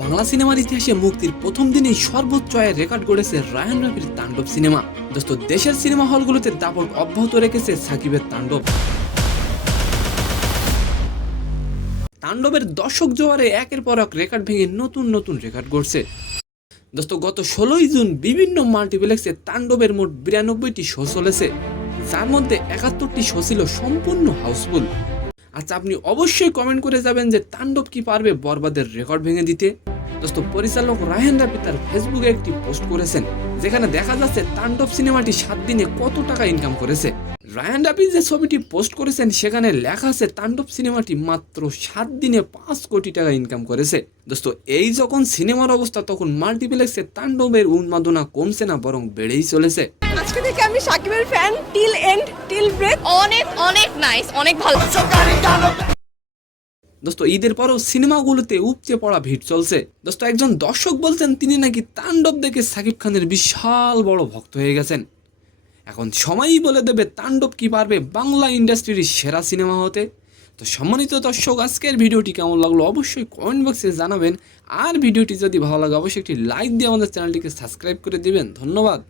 বাংলা সিনেমার ইতিহাসে মুক্তির প্রথম দিনেই সর্বোচ্চ আয়ের রেকর্ড গড়েছে রায়হান রাফির তাণ্ডব সিনেমা। দোস্ত, দেশের সিনেমা হলগুলোতে দাপট অব্যাহত রেখেছে সাকিবের তাণ্ডব। তাণ্ডবের দর্শক জোয়ারে একের পর এক রেকর্ড ভেঙে নতুন নতুন রেকর্ড গড়ছে। দোস্ত, গত 16ই জুন বিভিন্ন মাল্টিপ্লেক্সে তাণ্ডবের মোট 92টি শো চলেছে, যার মধ্যে 71টি শো ছিল সম্পূর্ণ হাউসফুল। আচ্ছা, আপনি অবশ্যই কমেন্ট করে যাবেন যে তাণ্ডব কি পারবে বরবাদের রেকর্ড ভেঙে দিতে। দোস্ত, পরিচালক রায়হান রাফি তার ফেসবুকে একটি পোস্ট করেছেন, যেখানে দেখা যাচ্ছে তাণ্ডব সিনেমাটি 7 দিনে কত টাকা ইনকাম করেছে। রায়হান রাফি যে ছবিটি পোস্ট করেছেন সেখানে লেখা আছে তাণ্ডব সিনেমাটি মাত্র 7 দিনে 5 কোটি টাকা ইনকাম করেছে। দোস্ত, এই যখন সিনেমার অবস্থা, তখন মাল্টিপ্লেক্সে তাণ্ডবের উন্মাদনা কমছে না, বরং বেড়েই চলেছে। আজকে থেকে আমি সাকিবের fan, till end till break. অনেক অনেক নাইস, অনেক ভালো। দোস্ত, ঈদের পরও সিনেমাগুলোতে উপচে পড়া ভিড় চলছে। দোস্ত, একজন দর্শক বলছেন তিনি নাকি তাণ্ডব দেখে সাকিব খানের বিশাল বড় ভক্ত হয়ে গেছেন। এখন সময়ই বলে দেবে তাণ্ডব কি পারবে বাংলা ইন্ডাস্ট্রির সেরা সিনেমা হতে। তো সম্মানিত দর্শক, আজকের ভিডিওটি কেমন লাগলো অবশ্যই কমেন্ট বক্সে জানাবেন। আর ভিডিওটি যদি ভালো লাগে অবশ্যই একটি লাইক দিয়ে আমাদের চ্যানেলটিকে সাবস্ক্রাইব করে দিবেন। ধন্যবাদ।